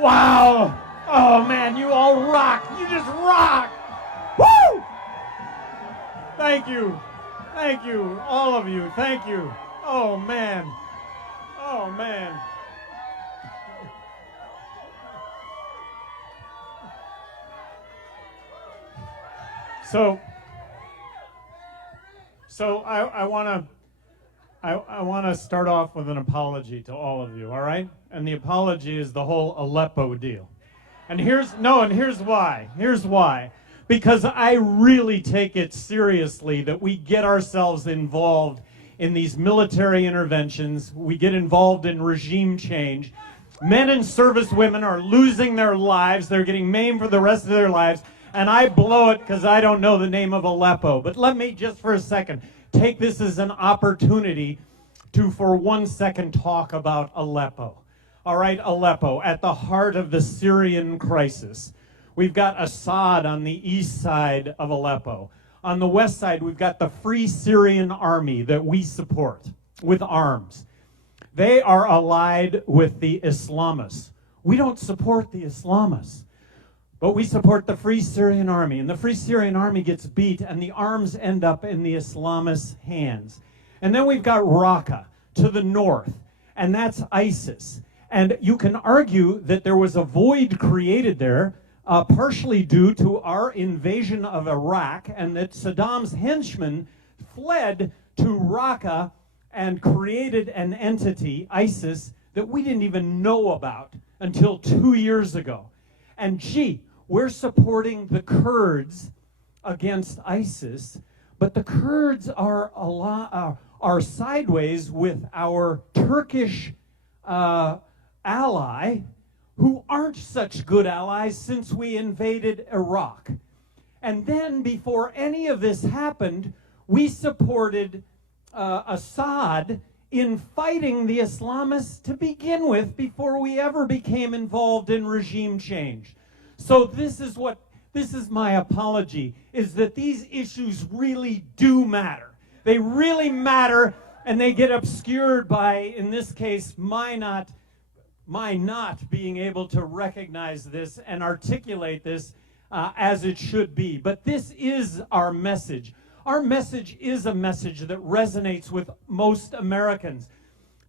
Wow. Oh, man, you all rock. You just rock. Woo! Thank you. Thank you, all of you. Thank you. Oh, man. Oh, man. So I want to start off with an apology to all of you, all right? And the apology is the whole Aleppo deal. And here's why. Here's why. Because I really take it seriously that we get ourselves involved in these military interventions. We get involved in regime change. Men and service women are losing their lives. They're getting maimed for the rest of their lives. And I blow it because I don't know the name of Aleppo. But let me just for a second take this as an opportunity to, for 1 second, talk about Aleppo. All right, Aleppo, at the heart of the Syrian crisis. We've got Assad on the east side of Aleppo. On the west side, we've got the Free Syrian Army that we support with arms. They are allied with the Islamists. We don't support the Islamists. But we support the Free Syrian Army, and the Free Syrian Army gets beat, and the arms end up in the Islamists' hands. And then we've got Raqqa to the north, and that's ISIS. And you can argue that there was a void created there, partially due to our invasion of Iraq, and that Saddam's henchmen fled to Raqqa and created an entity, ISIS, that we didn't even know about until 2 years ago. And gee, we're supporting the Kurds against ISIS, but the Kurds are sideways with our Turkish ally, who aren't such good allies since we invaded Iraq. And then, before any of this happened, we supported Assad in fighting the Islamists to begin with before we ever became involved in regime change. So this is my apology, is that these issues really do matter. They really matter, and they get obscured by, in this case, my not being able to recognize this and articulate this as it should be. But this is our message. Our message is a message that resonates with most Americans.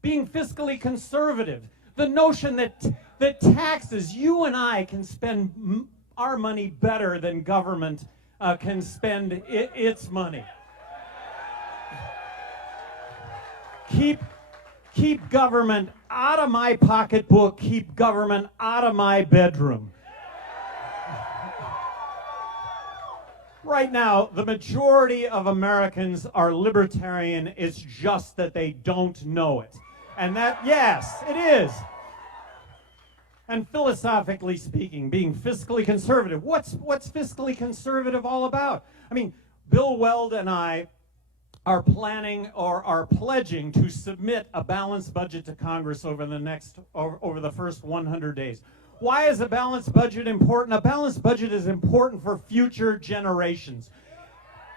Being fiscally conservative, the notion that taxes, you and I can spend our money better than government can spend its money. Keep government out of my pocketbook, keep government out of my bedroom. Right now, the majority of Americans are libertarian. It's just that they don't know it. And that, yes, it is. And philosophically speaking, being fiscally conservative, what's fiscally conservative all about? I mean, Bill Weld and I are planning or are pledging to submit a balanced budget to Congress over the first 100 days. Why is a balanced budget important? A balanced budget is important for future generations.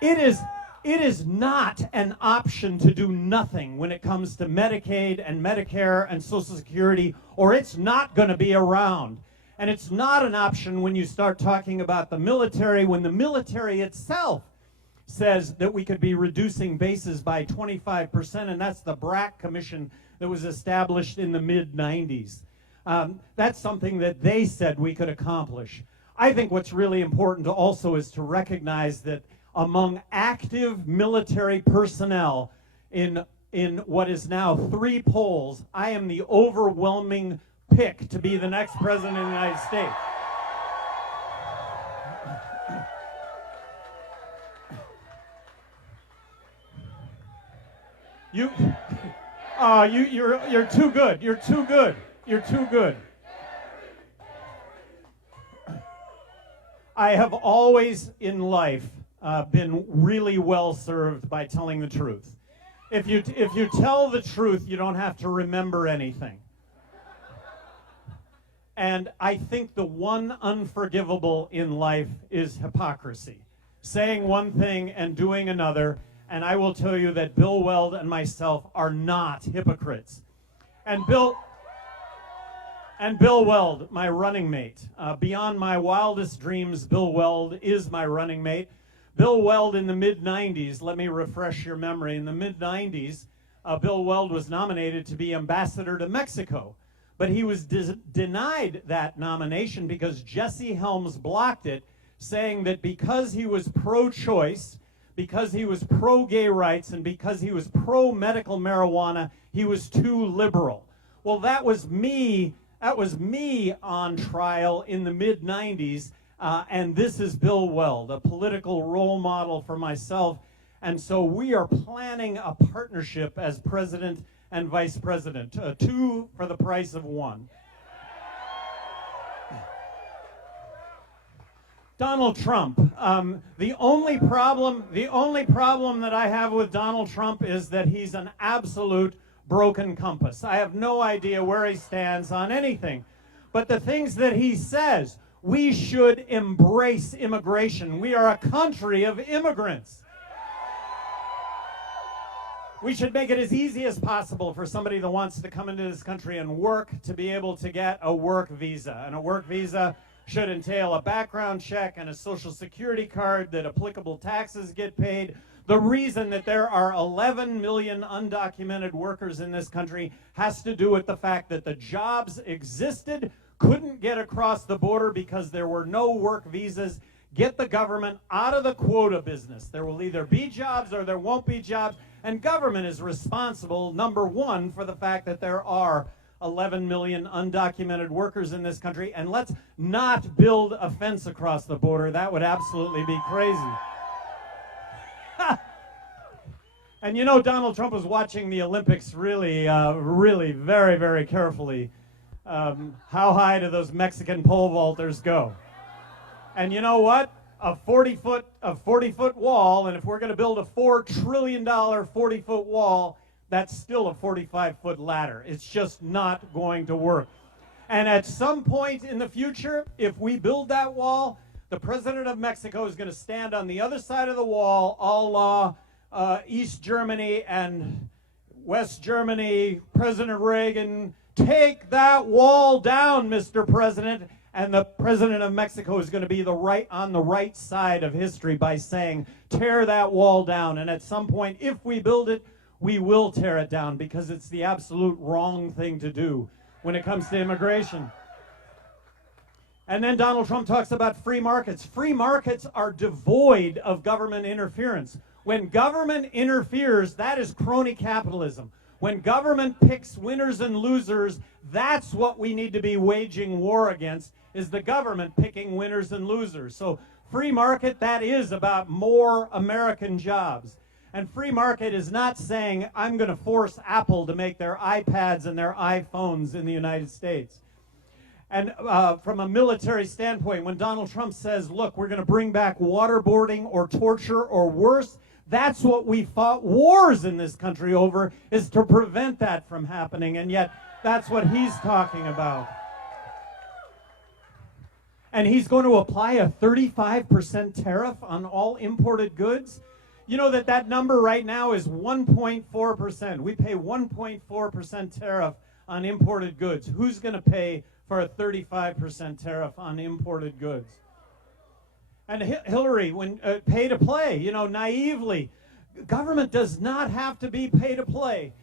It is not an option to do nothing when it comes to Medicaid and Medicare and Social Security, or it's not going to be around. And it's not an option when you start talking about the military, when the military itself says that we could be reducing bases by 25%, and that's the BRAC Commission that was established in the mid-90s. That's something that they said we could accomplish. I think what's really important also is to recognize that among active military personnel in what is now 3 polls, I am the overwhelming pick to be the next president of the United States. You're too good. You're too good. You're too good. I have always in life been really well served by telling the truth. If you tell the truth, you don't have to remember anything. And I think the one unforgivable in life is hypocrisy. Saying one thing and doing another. And I will tell you that Bill Weld and myself are not hypocrites. And Bill And Bill Weld, my running mate. Beyond my wildest dreams, Bill Weld is my running mate. Bill Weld in the mid-90s, let me refresh your memory, in the mid-90s, Bill Weld was nominated to be ambassador to Mexico. But he was denied that nomination because Jesse Helms blocked it, saying that because he was pro-choice, because he was pro-gay rights, and because he was pro-medical marijuana, he was too liberal. Well, that was me on trial in the mid-90s, and this is Bill Weld, a political role model for myself. And so we are planning a partnership as president and vice president, two for the price of one. Donald Trump. The only problem that I have with Donald Trump is that he's an absolute broken compass. I have no idea where he stands on anything. But the things that he says, we should embrace immigration. We are a country of immigrants. We should make it as easy as possible for somebody that wants to come into this country and work to be able to get a work visa. And a work visa should entail a background check and a social security card, that applicable taxes get paid. The reason that there are 11 million undocumented workers in this country has to do with the fact that the jobs existed, couldn't get across the border because there were no work visas. Get the government out of the quota business. There will either be jobs or there won't be jobs. And government is responsible, number one, for the fact that there are 11 million undocumented workers in this country. And let's not build a fence across the border. That would absolutely be crazy. And you know, Donald Trump was watching the Olympics really very, very carefully. How high do those Mexican pole vaulters go? And you know what? A 40-foot wall, and if we're going to build a $4 trillion 40-foot wall, that's still a 45-foot ladder. It's just not going to work. And at some point in the future, if we build that wall, the president of Mexico is going to stand on the other side of the wall, a la East Germany and West Germany, President Reagan. Take that wall down, Mr. President. And the president of Mexico is going to be on the right side of history by saying, tear that wall down. And at some point, if we build it, we will tear it down, because it's the absolute wrong thing to do when it comes to immigration. And then Donald Trump talks about free markets. Free markets are devoid of government interference. When government interferes, that is crony capitalism. When government picks winners and losers, that's what we need to be waging war against, is the government picking winners and losers. So free market, that is about more American jobs. And free market is not saying, I'm going to force Apple to make their iPads and their iPhones in the United States. And from a military standpoint, when Donald Trump says, look, we're going to bring back waterboarding or torture or worse, that's what we fought wars in this country over, is to prevent that from happening. And yet, that's what he's talking about. And he's going to apply a 35% tariff on all imported goods. You know that number right now is 1.4%. We pay 1.4% tariff on imported goods. Who's going to pay for a 35% tariff on imported goods? And Hillary, when pay to play, you know, naively, government does not have to be pay to play.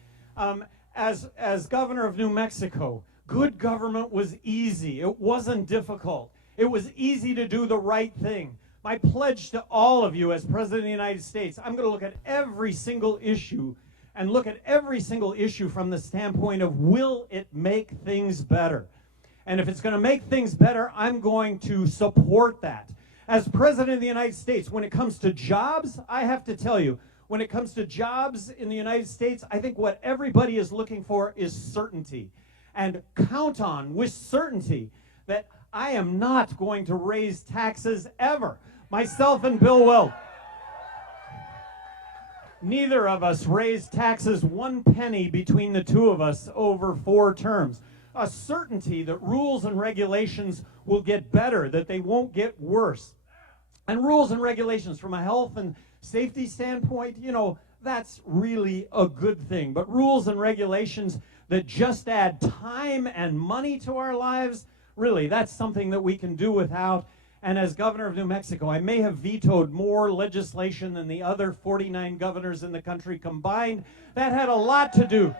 As governor of New Mexico, good government was easy. It wasn't difficult. It was easy to do the right thing. My pledge to all of you as President of the United States, I'm going to look at every single issue and look at every single issue from the standpoint of, will it make things better? And if it's going to make things better, I'm going to support that. As President of the United States, when it comes to jobs, I have to tell you, when it comes to jobs in the United States, I think what everybody is looking for is certainty. And count on, with certainty, that I am not going to raise taxes ever. Myself and Bill Weld, neither of us raised taxes 1 penny between the two of us over 4 terms. A certainty that rules and regulations will get better, that they won't get worse. And rules and regulations from a health and safety standpoint, you know, that's really a good thing. But rules and regulations that just add time and money to our lives, really, that's something that we can do without. And as governor of New Mexico, I may have vetoed more legislation than the other 49 governors in the country combined. That had a lot to do.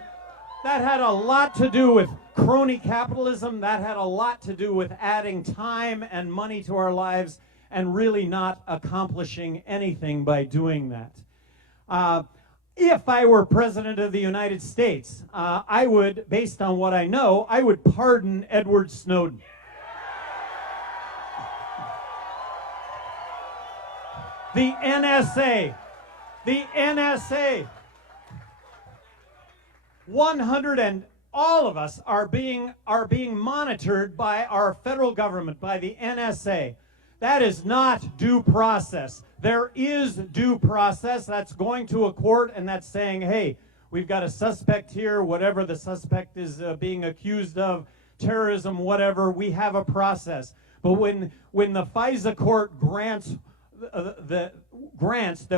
That had a lot to do with crony capitalism. That had a lot to do with adding time and money to our lives and really not accomplishing anything by doing that. If I were president of the United States, I would, based on what I know, I would pardon Edward Snowden. The NSA, 100 and all of us are being monitored by our federal government, by the NSA. That is not due process. There is due process. That's going to a court and that's saying, hey, we've got a suspect here, whatever the suspect is being accused of, terrorism, whatever, we have a process. But when the FISA court grants that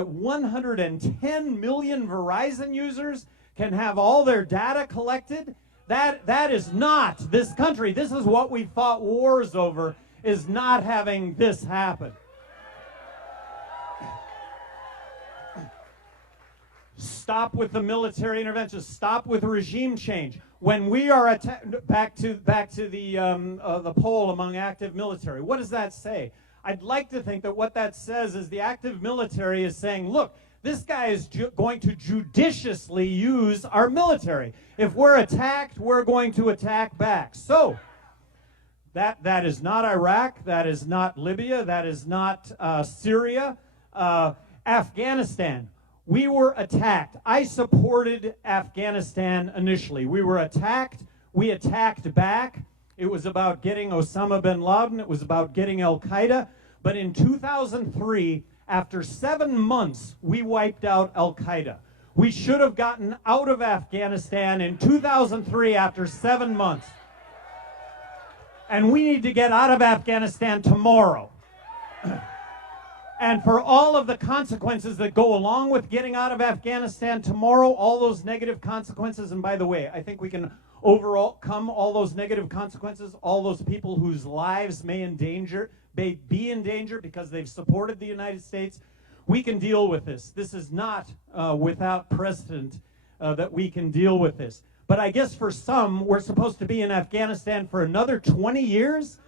110 million Verizon users can have all their data collected, that is not this country. This is what we fought wars over, is not having this happen. Stop with the military intervention. Stop with regime change. When we are back to the poll among active military, what does that say? I'd like to think that what that says is the active military is saying, look, this guy is going to judiciously use our military. If we're attacked, we're going to attack back. So that is not Iraq, that is not Libya, that is not Syria, Afghanistan. We were attacked. I supported Afghanistan initially. We were attacked. We attacked back. It was about getting Osama bin Laden. It was about getting Al-Qaeda. But in 2003, after 7 months, we wiped out Al-Qaeda. We should have gotten out of Afghanistan in 2003 after 7 months. And we need to get out of Afghanistan tomorrow. And for all of the consequences that go along with getting out of Afghanistan tomorrow, all those negative consequences, and by the way, I think we can overcome all those negative consequences, all those people whose lives may be in danger because they've supported the United States. We can deal with this. This is not without precedent that we can deal with this. But I guess for some, we're supposed to be in Afghanistan for another 20 years.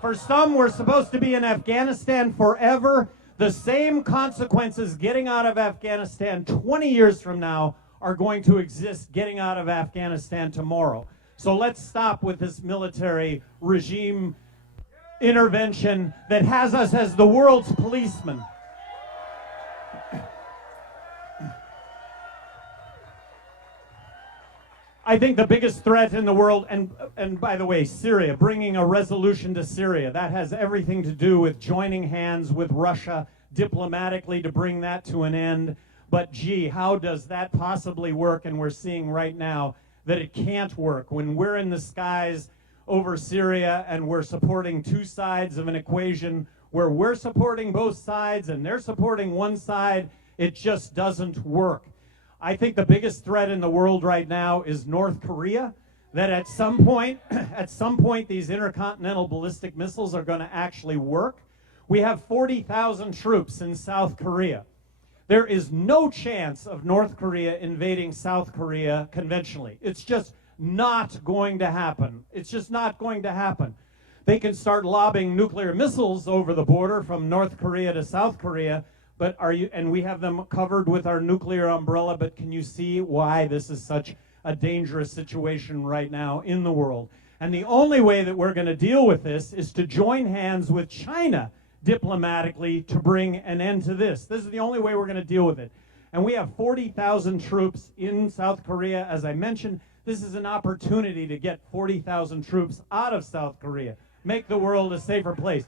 For some, we're supposed to be in Afghanistan forever. The same consequences getting out of Afghanistan 20 years from now are going to exist getting out of Afghanistan tomorrow. So let's stop with this military regime intervention that has us as the world's policemen. I think the biggest threat in the world, and by the way, Syria, bringing a resolution to Syria, that has everything to do with joining hands with Russia diplomatically to bring that to an end. But gee, how does that possibly work? And we're seeing right now that it can't work. When we're in the skies over Syria and we're supporting two sides of an equation where we're supporting both sides and they're supporting one side, it just doesn't work. I think the biggest threat in the world right now is North Korea, that at some point, these intercontinental ballistic missiles are going to actually work. We have 40,000 troops in South Korea. There is no chance of North Korea invading South Korea conventionally. It's just not going to happen. It's just not going to happen. They can start lobbing nuclear missiles over the border from North Korea to South Korea, but and we have them covered with our nuclear umbrella, but can you see why this is such a dangerous situation right now in the world? And the only way that we're going to deal with this is to join hands with China diplomatically to bring an end to this. This is the only way we're going to deal with it. And we have 40,000 troops in South Korea. As I mentioned, this is an opportunity to get 40,000 troops out of South Korea, make the world a safer place.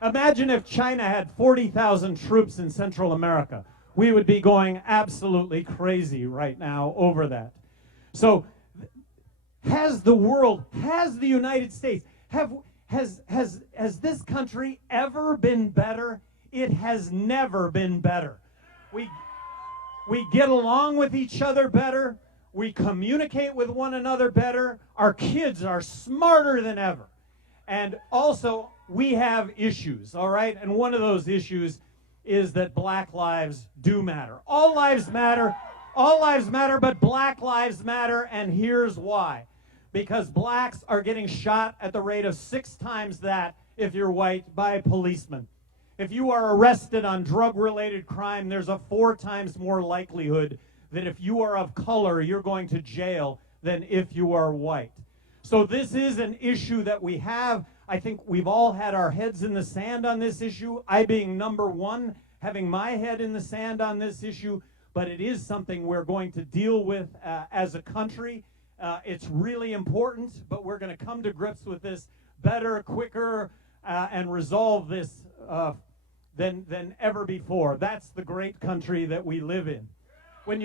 Imagine if China had 40,000 troops in Central America. We would be going absolutely crazy right now over that. So has the world, has the United States, has this country ever been better? It has never been better. We get along with each other better. We communicate with one another better. Our kids are smarter than ever. And also, we have issues, all right? And one of those issues is that black lives do matter. All lives matter, but black lives matter, and here's why. Because blacks are getting shot at the rate of 6 times that if you're white by policemen. If you are arrested on drug-related crime, there's a 4 times more likelihood that if you are of color, you're going to jail than if you are white. So this is an issue that we have. I think we've all had our heads in the sand on this issue. I being number one, having my head in the sand on this issue, but it is something we're going to deal with as a country. It's really important, but we're going to come to grips with this better, quicker, and resolve this than ever before. That's the great country that we live in. When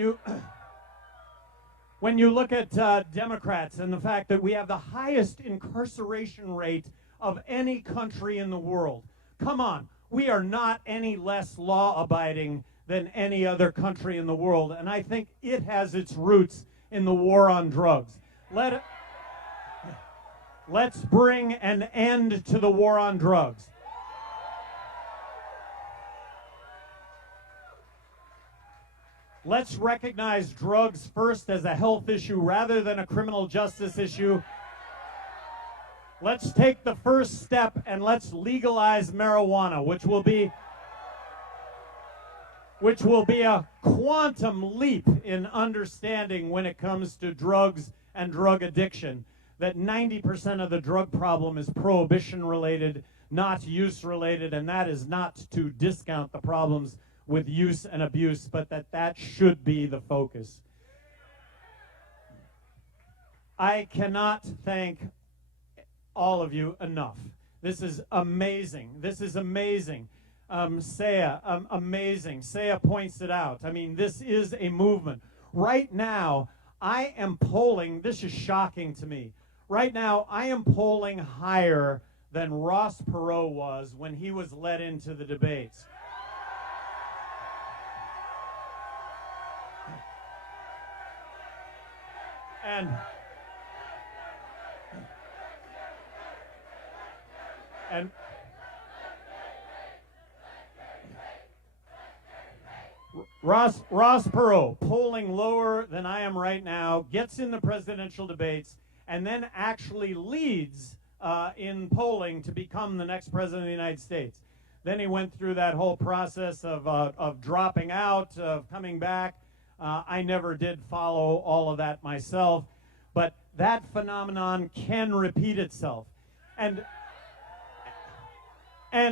you look at Democrats and the fact that we have the highest incarceration rate of any country in the world, come on, we are not any less law-abiding than any other country in the world, and I think it has its roots in the war on drugs. Let's bring an end to the war on drugs. Let's recognize drugs first as a health issue rather than a criminal justice issue. Let's take the first step and let's legalize marijuana, which will be a quantum leap in understanding when it comes to drugs and drug addiction. That 90% of the drug problem is prohibition related, not use related, and that is not to discount the problems with use and abuse, but that should be the focus. I cannot thank all of you enough. This is amazing. This is amazing. Saya, amazing. Saya points it out. I mean, this is a movement. Right now, I am polling, this is shocking to me. Right now, I am polling higher than Ross Perot was when he was let into the debates. And Ross Perot, polling lower than I am right now, gets in the presidential debates, and then actually leads in polling to become the next president of the United States. Then he went through that whole process of dropping out, of coming back. I never did follow all of that myself, but that phenomenon can repeat itself. And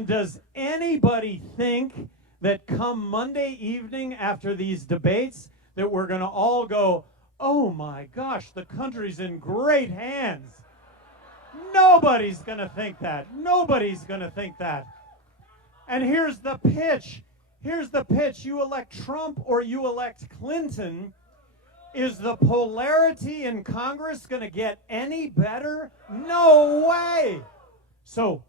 does anybody think that come Monday evening after these debates that we're going to all go, oh my gosh, the country's in great hands? Nobody's going to think that. Nobody's going to think that. And here's the pitch. Here's the pitch. You elect Trump or you elect Clinton. Is the polarity in Congress going to get any better? No way. So,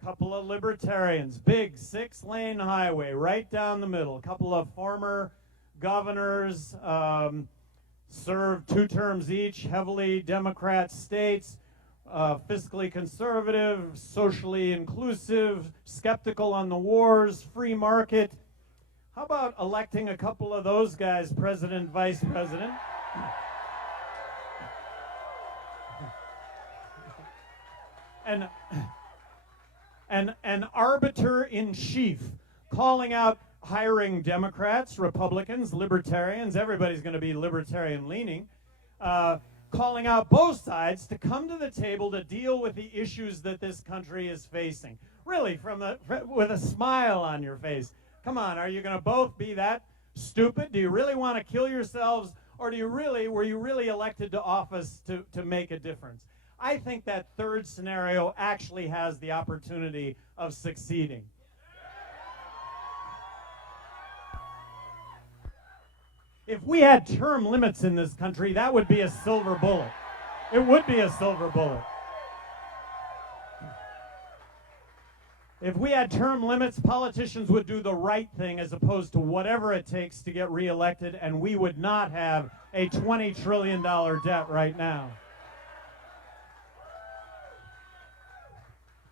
a couple of libertarians, big 6-lane highway right down the middle. A couple of former governors, served 2 terms each, heavily Democrat states, fiscally conservative, socially inclusive, skeptical on the wars, free market. How about electing a couple of those guys president, vice president? And an arbiter-in-chief calling out hiring Democrats, Republicans, libertarians, everybody's going to be libertarian-leaning, calling out both sides to come to the table to deal with the issues that this country is facing. Really, with a smile on your face. Come on, are you going to both be that stupid? Do you really want to kill yourselves, or were you really elected to office to make a difference? I think that third scenario actually has the opportunity of succeeding. If we had term limits in this country, that would be a silver bullet. It would be a silver bullet. If we had term limits, politicians would do the right thing as opposed to whatever it takes to get reelected, and we would not have a $20 trillion debt right now.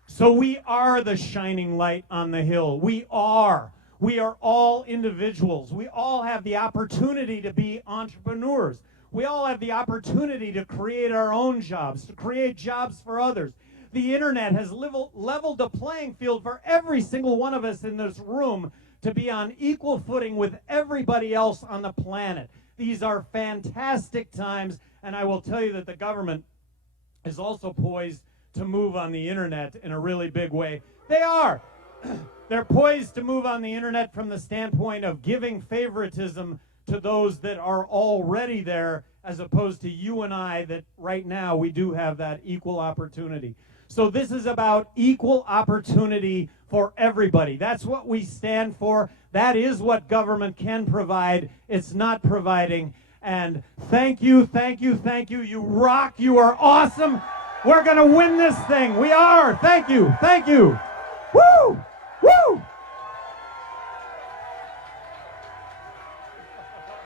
So we are the shining light on the hill. We are. We are all individuals. We all have the opportunity to be entrepreneurs. We all have the opportunity to create our own jobs, to create jobs for others. The internet has leveled the playing field for every single one of us in this room to be on equal footing with everybody else on the planet. These are fantastic times, and I will tell you that the government is also poised to move on the internet in a really big way. They are. They're poised to move on the internet from the standpoint of giving favoritism to those that are already there, as opposed to you and I, that right now we do have that equal opportunity. So this is about equal opportunity for everybody. That's what we stand for. That is what government can provide. It's not providing. And thank you, thank you, thank you. You rock. You are awesome. We're going to win this thing. We are. Thank you. Thank you. Woo!